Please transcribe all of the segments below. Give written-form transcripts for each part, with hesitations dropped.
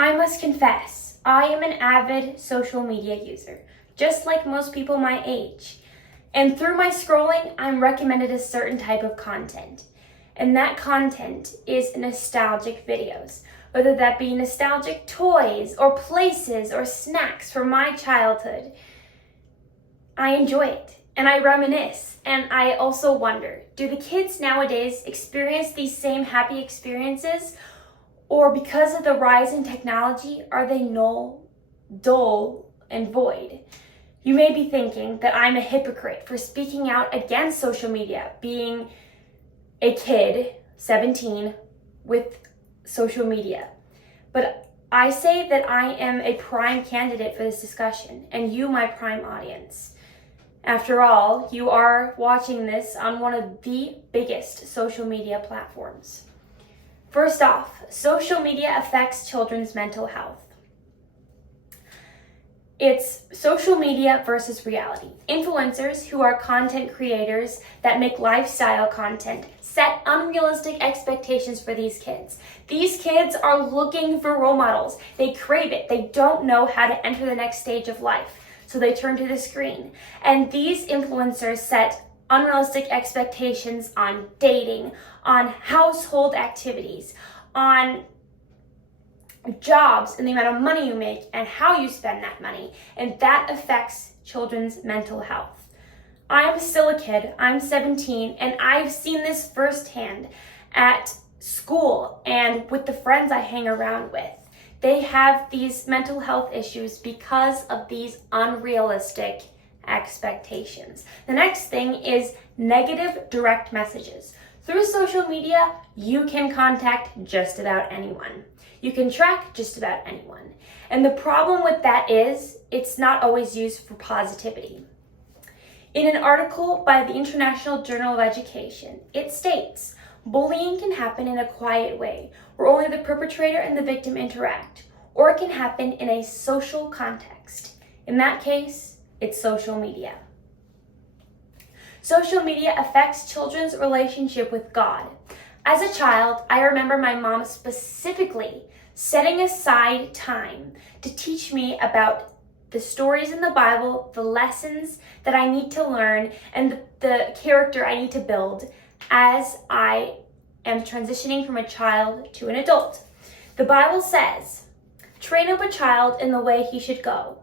I must confess, I am an avid social media user, just like most people my age. And through my scrolling, I'm recommended a certain type of content. And that content is nostalgic videos, whether that be nostalgic toys or places or snacks from my childhood. I enjoy it and I reminisce, and I also wonder, do the kids nowadays experience these same happy experiences, or because of the rise in technology, are they dull and void? You may be thinking that I'm a hypocrite for speaking out against social media, being a kid, 17, with social media. But I say that I am a prime candidate for this discussion, and you, my prime audience. After all, you are watching this on one of the biggest social media platforms. First off, social media affects children's mental health. It's social media versus reality. Influencers, who are content creators that make lifestyle content, set unrealistic expectations for these kids. These kids are looking for role models. They crave it. They don't know how to enter the next stage of life, so they turn to the screen. And these influencers set unrealistic expectations on dating, on household activities, on jobs and the amount of money you make and how you spend that money. And that affects children's mental health. I'm still a kid, I'm 17, and I've seen this firsthand at school and with the friends I hang around with. They have these mental health issues because of these unrealistic expectations. The next thing is negative direct messages. Through social media, you can contact just about anyone. You can track just about anyone. And the problem with that is it's not always used for positivity. In an article by the International Journal of Education, it states, bullying can happen in a quiet way, where only the perpetrator and the victim interact, or it can happen in a social context. In that case, it's social media. Social media affects children's relationship with God. As a child, I remember my mom specifically setting aside time to teach me about the stories in the Bible, the lessons that I need to learn, and the character I need to build as I am transitioning from a child to an adult. The Bible says, train up a child in the way he should go,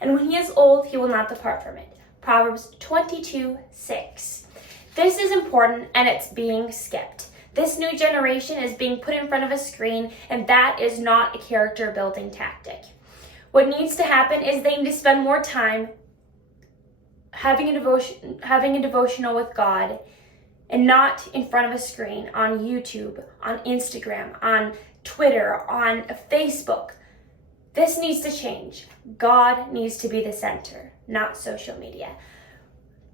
and when he is old, he will not depart from it. Proverbs 22:6. This is important, and it's being skipped. This new generation is being put in front of a screen, and that is not a character building tactic. What needs to happen is they need to spend more time having a devotional with God, and not in front of a screen on YouTube, on Instagram, on Twitter, on Facebook. This needs to change. God needs to be the center, not social media.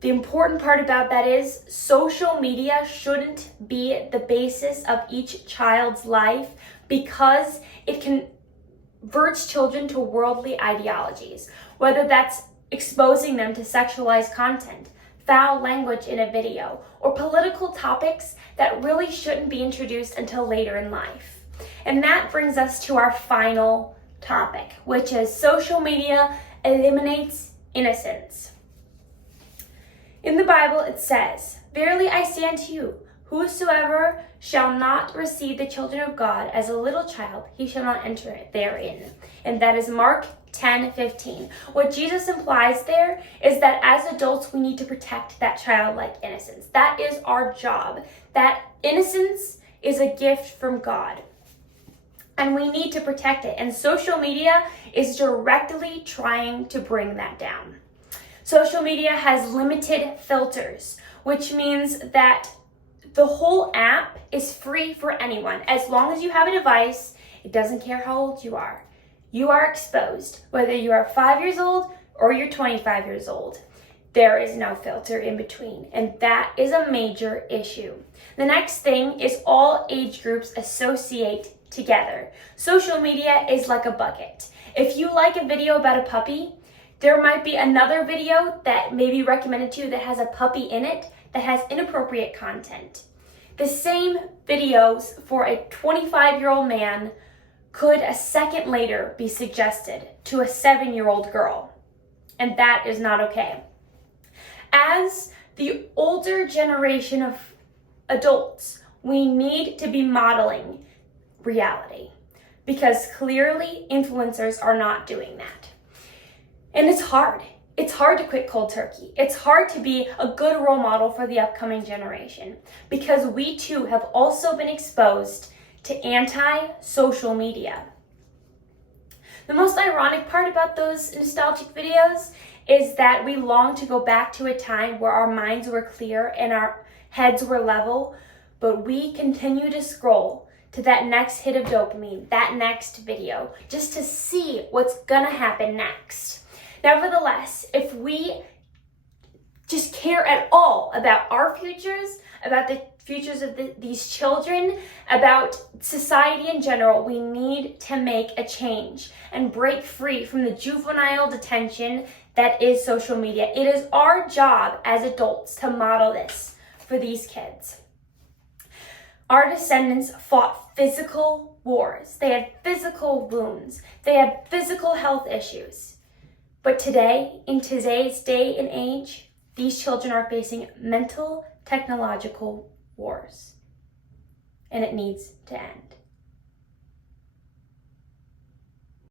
The important part about that is social media shouldn't be the basis of each child's life, because it converts children to worldly ideologies, whether that's exposing them to sexualized content, foul language in a video, or political topics that really shouldn't be introduced until later in life. And that brings us to our final topic, which is social media eliminates innocence. In the Bible it says, verily I say unto you, whosoever shall not receive the children of God as a little child, he shall not enter therein. And that is Mark 10:15. What Jesus implies there is that as adults, we need to protect that childlike innocence. That is our job. That innocence is a gift from God, and we need to protect it. And social media is directly trying to bring that down. Social media has limited filters, which means that the whole app is free for anyone. As long as you have a device, it doesn't care how old you are. You are exposed, whether you are 5 years old or you're 25 years old. There is no filter in between, and that is a major issue. The next thing is all age groups associate together. Social media is like a bucket. If you like a video about a puppy, there might be another video that may be recommended to you that has a puppy in it that has inappropriate content. The same videos for a 25-year-old man could a second later be suggested to a 7-year-old girl. And that is not okay. As the older generation of adults, we need to be modeling reality, because clearly influencers are not doing that. And it's hard. It's hard to quit cold turkey. It's hard to be a good role model for the upcoming generation, because we too have also been exposed to anti-social media. The most ironic part about those nostalgic videos is that we long to go back to a time where our minds were clear and our heads were level, but we continue to scroll to that next hit of dopamine, that next video, just to see what's gonna happen next. Nevertheless, if we just care at all about our futures, about the futures of these children, about society in general, we need to make a change and break free from the juvenile detention that is social media. It is our job as adults to model this for these kids. Our descendants fought physical wars. They had physical wounds. They had physical health issues. But today, in today's day and age, these children are facing mental, technological wars. And it needs to end.